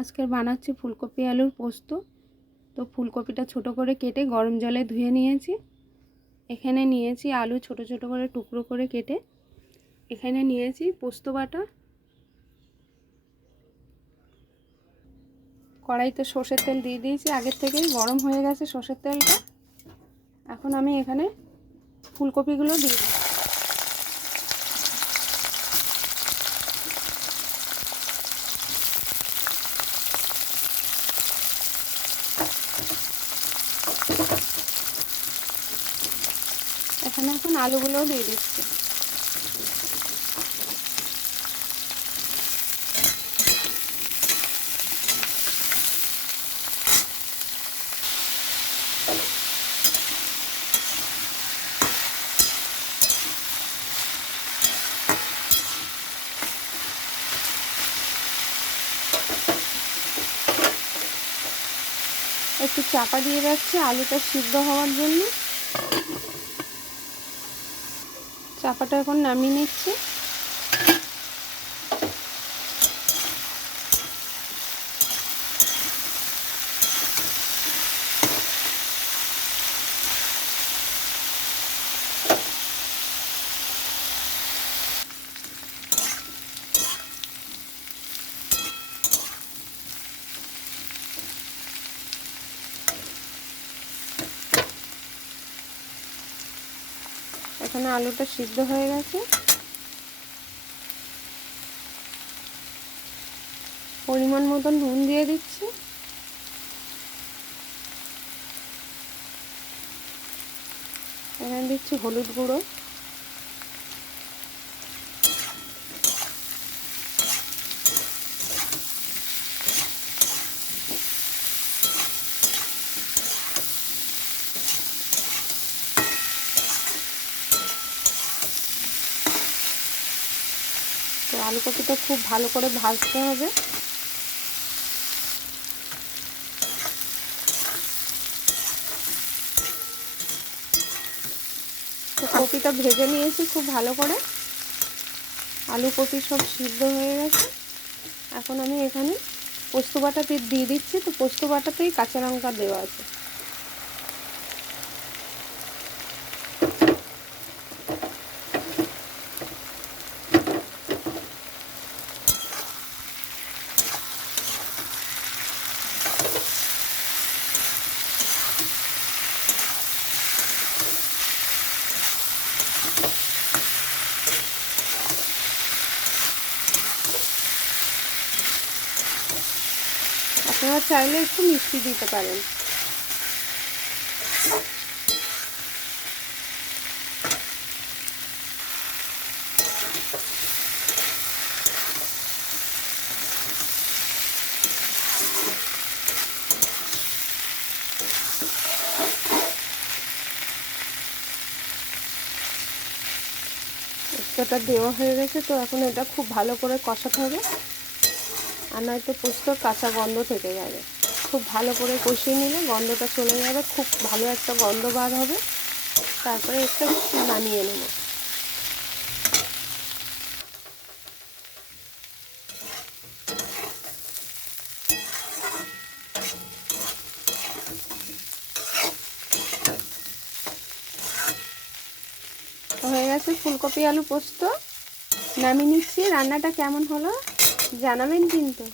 আজকে বানাচ্ছি ফুলকপি আলুর পোস্ত। তো ফুলকপিটা ছোট করে কেটে গরম জলে ধুয়ে নিয়েছি। এখানে নিয়েছি আলু ছোট ছোট করে টুকরো করে কেটে। এখানে নিয়েছি পোস্ত বাটা। কড়াইতে সর্ষের তেল দিয়ে দিয়েছি। আগের থেকেই গরম হয়ে গেছে সর্ষের তেলটা। এখন আমি এখানে ফুলকপিগুলো দিয়ে এখানে এখন আলুগুলোও দিয়ে দিচ্ছি। একটু চাপা দিয়ে যাচ্ছে আলুটা সিদ্ধ হওয়ার জন্য। চাপাটা এখন নামিয়ে নিচ্ছি। এখানে আলুটা সিদ্ধ হয়ে গেছে। পরিমাণ মতন নুন দিয়ে দিচ্ছি। এখানে দিচ্ছি হলুদ গুঁড়ো। তো আলু কপিটা খুব ভালো করে ভাজতে হবে। তো কপিটা ভেজে নিয়েছি খুব ভালো করে। আলু কপি সব সিদ্ধ হয়ে গেছে। এখন আমি এখানে পোস্ত বাটাতে দিয়ে দিচ্ছি। তো পোস্ত বাটাতেই কাঁচা লঙ্কা দেওয়া আছে। আপনারা চাইলে একটু মিষ্টি দিতে পারেন। পোস্তটা দেওয়া হয়ে গেছে, তো এখন এটা খুব ভালো করে কষাতে হবে। আর নয়তো পোস্ত কাঁচা গন্ধ থেকে যাবে। খুব ভালো করে কষিয়ে নিলে গন্ধটা চলে যাবে, খুব ভালো একটা গন্ধ বার হবে। তারপরে একটা নামিয়ে নেব। গেছে ফুলকপি আলু পোস্ত। নামিয়ে নিচ্ছি। রান্নাটা কেমন হলো জানাবেন কিন্তু।